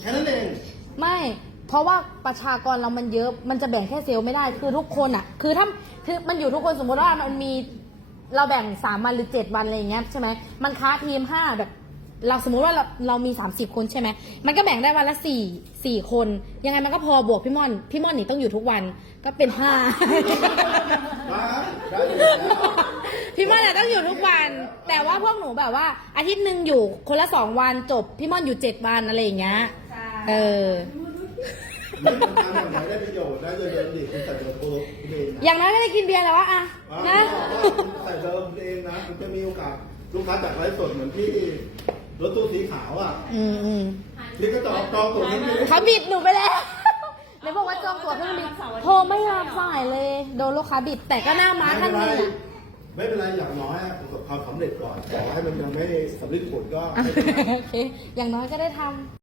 แค่นั้นเอง ไม่เพราะว่าประชากรเรามันเยอะ มันจะแบ่งแค่เซลล์ไม่ได้ คือทุกคนอะ คือถ้า คือมันอยู่ทุกคนสมมติว่ามันมี เราแบ่งสามวันหรือเจ็ดวันอะไรอย่างเงี้ยใช่ไหม มันค้าทีมห้าแบบ เราสมมุติว่าเราเรามีสามสิบคนใช่ไหม มันก็แบ่งได้วันละสี่สี่คน ยังไงมันก็พอบวกพี่ม่อน พี่ม่อนนี่ต้องอยู่ทุกวัน ก็เป็นห้าครับได้อยู่แล้วพี่ม่อนอะต้องอยู่ทุกวัน แต่ว่าพวกหนูแบบว่า อาทิตย์หนึ่งอยู่คนละสองวันจบ พี่ม่อนอยู่เจ็ดวันอะไรอย่างเงี้ย เออ มันทำอย่างไรได้ประโยชน์ได้โดยเดิมดิคุณใส่เดิมโปรคุณเองนะอย่างนั้นก็ได้กินเบียร์แล้ววะอะอ่านะ คุณใส่เดิมคุณเองนะคุณจะมีโอกาสลูกค้าจากไลฟ์สดเหมือนที่รถตู้สีขาวอะอืมอืมนี่ก็จองจองตั๋วนี้ไม่ได้เขาบิดหนูไปแล้วเลยบอกว่าจองตั๋วเครื่องบินโทรไม่รับสายเลย โดนลูกค้าบิดแต่ก็หน้าม้าท่านหนึงอะ ไม่เป็นไรอย่างน้อยอะประสบความสำเร็จก่อนขอให้มันยังไม่สำเร็จผลก็ โอเค อย่างน้อยก็ได้ทำ